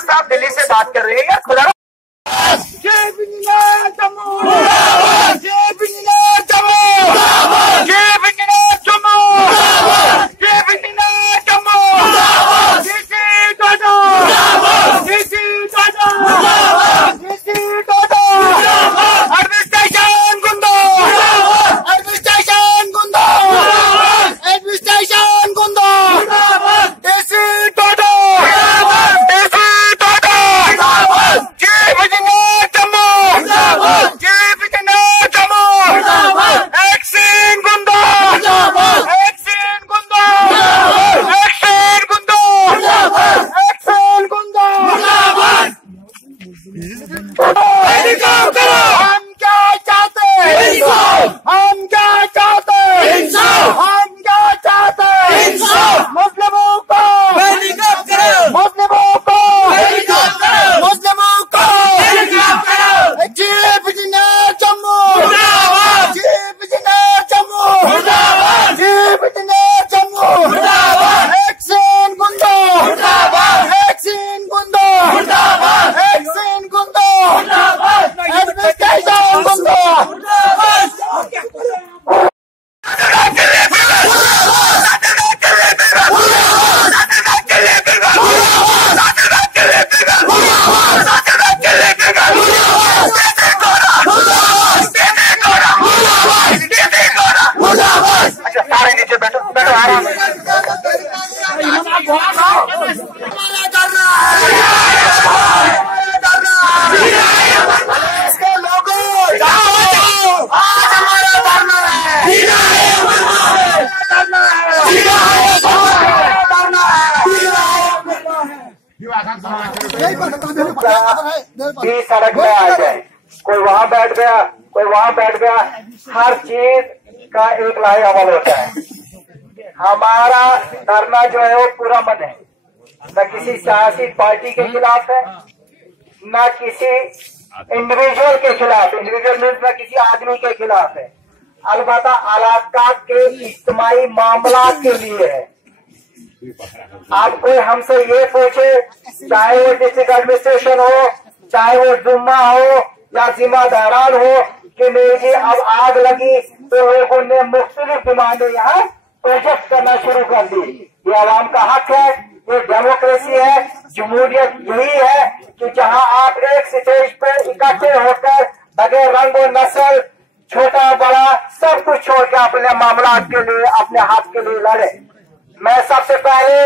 साहब दिल्ली से बात कर रहे हैं खुदा। जय बिजनाथ जम्मू, जय बिजनाथ जम्मू, जय बिजनाथ जम्मू, जय बिजनाथ जम्मू, जय दादा, जय दादा, जय दादा, एडमिनिस्ट्रेशन गुंडा, एडमिनिस्ट्रेशन गुंडा, एडमिनिस्ट्रेशन गुंडा, देसी दादा, देसी दादा, जय बिजनाथ जम्मू, जय बिजनाथ जम्मू, एक्शन गुंडा, एक्शन गुंडा, एक्शन गुंडा, एक्शन गुंडा, हम क्या चाहते हैं, हम क्या चाहते हैं, हम क्या चाहते हैं, मुस्लिमों को, मुस्लिमों को, मुस्लिमों को, जय बिजनाथ जम्मू, जय बिजनाथ जम्मू, जय बिजनाथ जम्मू, एक्शन गुंडा, एक्शन गुंडा, एक्शन गुंडा, एडमिनिस्ट्रेशन गुंडा। अच्छा सारे नीचे बैठो, बैठो आराम से। सड़क में आ जाए, कोई वहाँ बैठ गया, कोई वहाँ बैठ गया, हर चीज का एक लाए अमल होता है। हमारा धरना जो है वो पूरा मन है, न किसी सियासी पार्टी के खिलाफ है, न किसी इंडिविजुअल के खिलाफ, इंडिविजुअल मीन्स न किसी आदमी के खिलाफ है, अलबत्ता इलाका के इज्तिमाई मामला के लिए है। आप कोई हमसे ये पूछे, चाहे वो डिस्ट्रिक्ट एडमिनिस्ट्रेशन हो, चाहे वो जुम्मा हो या जिम्मेदारान हो, कि नहीं जी अब आग लगी तो लोगों ने मुख्तलिफ डिमांडें यहाँ प्रोजेक्ट करना शुरू कर दी। ये आवाम का हक है, ये डेमोक्रेसी है, जमहूरियत यही है कि जहाँ आप एक स्टेज पे इकट्ठे होकर बगैर रंग और नस्ल, छोटा बड़ा सब कुछ छोड़ के अपने मामला के लिए, अपने हक के लिए लड़े। मैं सबसे पहले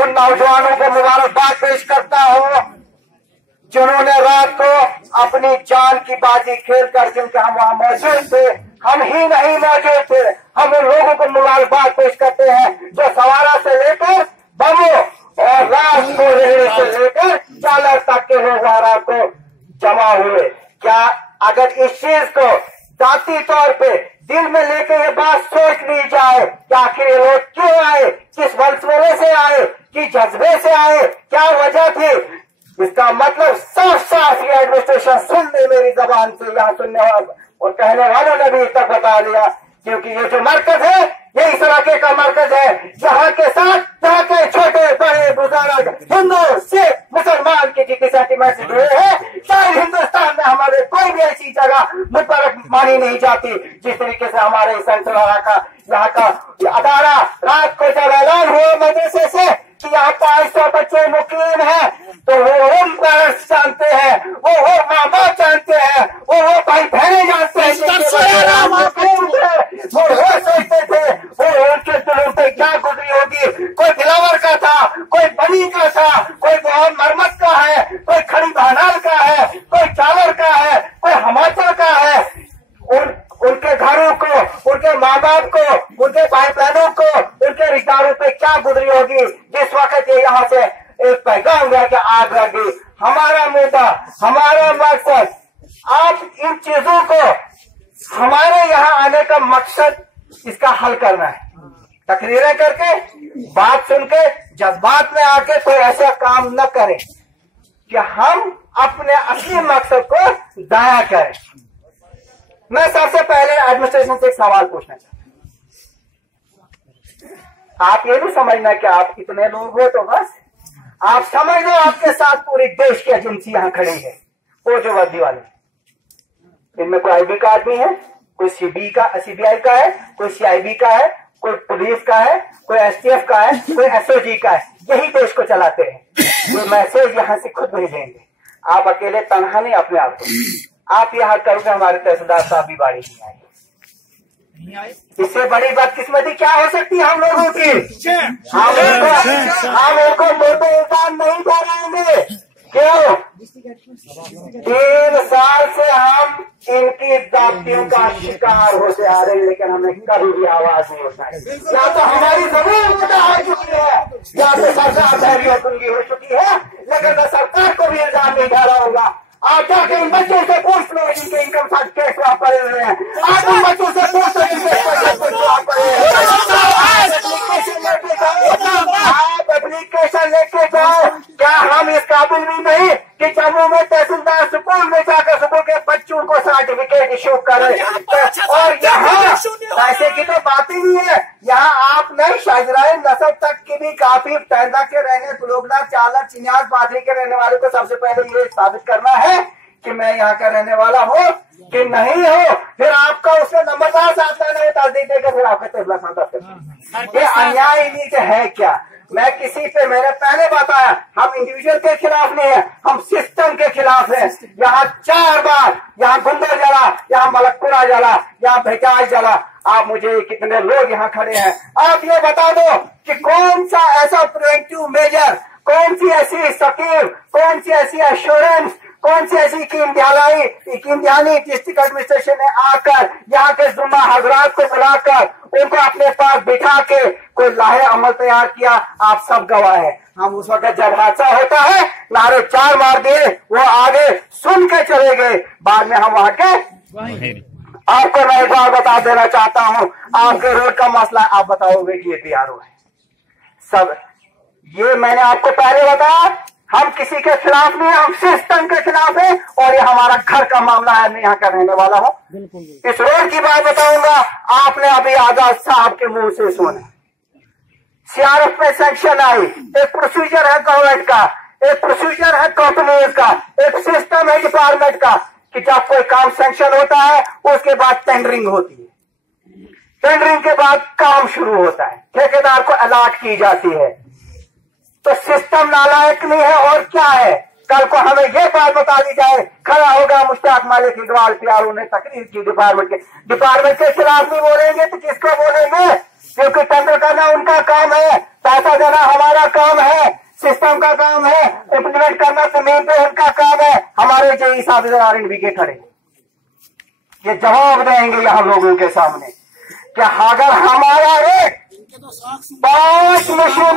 उन नौजवानों को मुबारकबाद पेश करता हूँ जिन्होंने रात को अपनी जान की बाजी खेलकर, जिनके हम वहाँ मौजूद थे, हम ही नहीं मौजूद थे, हम उन लोगों को मुबारकबाद पेश करते हैं जो सवारा से लेकर बमो और रात को रेहड़े से लेकर चालर तक के लोग रात को जमा हुए। क्या अगर इस चीज को जाती तौर पे दिल में लेके ये बात सोच ली जाए कि आखिर ये लोग क्यों आए, किस वल्सवेले से आए, किस जज्बे से आए, क्या वजह थी, इसका मतलब साफ साफ ये एडमिनिस्ट्रेशन सुन ले मेरी जबान से, यहाँ सुनने और कहने वालों ने भी तक बता दिया, क्योंकि ये जो मरकज है ये इस इलाके का मरकज है, जहाँ के साथ जहाँ के छोटे बड़े बुजुर्ग हिंदू सिख मुसलमान की सेंटिमेंट से जुड़े हैं। शायद हिंदुस्तान में हमारे कोई भी ऐसी जगह मुबारक मानी नहीं जाती जिस तरीके से हमारे सेंट्रल का यहाँ का अदारा रात को जब ऐलान हुआ मदरसे से कि यहाँ 500 बच्चे मुकीम हैं, तो वो पेरेंट्स जानते हैं, वो माँ बाप जानते हैं, वो भाई बहने जानते हैं, वो सोचते थे वो उनके दिलों पे क्या गुजरी होगी। कोई दिलावर का था, कोई बनी का था, कोई बहुत मरमत का है, कोई खड़ी बहनाल का है, कोई चावल का है, कोई हिमाचल का है। उनके घरों को, उनके माँ बाप को, उनके भाई बहनों को, उनके रिश्तेदारों पे क्या गुजरी होगी जिस वक्त ये यहाँ से एक पैगाम गया कि आग लगी। हमारा मुद्दा, हमारा मकसद, आप इन चीजों को हमारे यहाँ आने का मकसद इसका हल करना है। तकरीरें करके, बात सुन के, जज्बात में आके कोई ऐसा काम न करें कि हम अपने असली मकसद को जाया करें। मैं सबसे पहले एडमिनिस्ट्रेशन से एक सवाल पूछना चाहता हूं। आप ये नहीं समझना कि आप इतने लोग हो तो बस, आप समझ लो आपके साथ पूरी देश की एजेंसी यहां खड़ी है, वो जो वर्दी वाले, इनमें कोई आईबी का आदमी है, कोई सीबीआई का है, कोई सीआईबी का है, कोई पुलिस का है, कोई एसटीएफ का है, कोई एसओजी का है, यही देश को चलाते हैं। वो मैसेज यहां से खुद भेजेंगे। आप अकेले तनहा नहीं अपने आप को, आप यहां करोगे हमारे तहसीलदार साहब भी बाड़ी नहीं आए। इससे बड़ी बदकिस्मती क्या हो सकती है हम लोगों की? हम उनको मोटे इंसान नहीं ठहराएंगे। क्यों? 3 साल से हम इनकी जातियों का शिकार होते आ रहे हैं, लेकिन हमें कभी भी आवाज नहीं उठाई। या तो हमारी जमीन मुद्दा हो चुकी है, या तो सरकार धैर्यकुंगी हो चुकी है, लेकिन सरकार को भी इल्जाम नहीं डाला होगा। आप जाके इन बच्चों से पूछ लो जिनके इनकम सर्टिफिकेट वहां पड़े हुए हैं, आप उन बच्चों से पूछ लो जिनके आप एप्लीकेशन लेके जाओ। क्या हम इस काबिल भी नहीं कि जम्मू में तहसीलदार स्कूल में जाकर स्कूल के बच्चों को सर्टिफिकेट इशू करें? और यहाँ पैसे की तो बात ही नहीं है, यहाँ आप नहीं शाहजराए नस्ल तक की भी काफी पैदा के रहने लोगनाथ चालक चिन्यास पाथरी के रहने वाले को सबसे पहले ये साबित करना है कि मैं यहाँ का रहने वाला हूँ कि नहीं हो। फिर आपका उसमें नंबरदार साथ नहीं तस्दीक देकर फिर आपका तहसीलदार साथ, ये अन्याय नीच है क्या? मैं किसी पे, मैंने पहले बताया, हम इंडिविजुअल के खिलाफ नहीं है, हम सिस्टम के खिलाफ है। यहाँ 4 बार यहाँ गुंदर जला, यहाँ मलकपुरा जला, यहाँ भेटाज जला। आप मुझे कितने लोग यहाँ खड़े हैं, आप ये बता दो कि कौन सा ऐसा प्रिवेंटिव मेजर, कौन सी ऐसी स्कीम, कौन सी ऐसी एश्योरेंस, कौन सी ऐसी कीमतियानी डिस्ट्रिक्ट एडमिनिस्ट्रेशन ने आकर यहाँ के जुम्मा हजरात को बुलाकर उनको अपने पास बिठा के कोई लाहे अमल तैयार किया? आप सब गवाह है। हम उस वक्त जब हादसा होता है नारे 4 मार दिए, वो आगे सुन के चले गए, बाद में हम वहां के। आपको मैं एक बार बता देना चाहता हूँ, आपके रोड का मसला आप बताओगे कि ये पीआरओ है सब। ये मैंने आपको पहले बताया, हम किसी के खिलाफ नहीं, हम सिस्टम के खिलाफ है, और ये हमारा घर का मामला है, मैं यहाँ का रहने वाला हूँ। इस रोड की बात बताऊंगा, आपने अभी आजाद साहब के मुंह से सुना, सीआरएफ में सेक्शन आई, एक प्रोसीजर है गवर्नमेंट का, एक प्रोसीजर है कंपनीज का, एक सिस्टम है डिपार्टमेंट का कि जब कोई काम सैंक्शन होता है उसके बाद टेंडरिंग होती है, टेंडरिंग के बाद काम शुरू होता है, ठेकेदार को अलॉट की जाती है। तो सिस्टम नालायक नहीं है और क्या है? कल को हमें ये बात बता दी जाए, खड़ा होगा मुश्ताक मालिक इकबाल प्यारू ने तकरीर की डिपार्टमेंट के खिलाफ नहीं बोलेंगे तो किसको बोलेंगे? क्योंकि टेंडर करना उनका काम है, पैसा देना हमारा काम है, सिस्टम का काम है, इम्प्लीमेंट करना जमीन पे उनका काम है। हमारे जेई साहब के खड़े ये जवाब देंगे यहाँ लोगों के सामने कि अगर हमारा एक 5 मशीन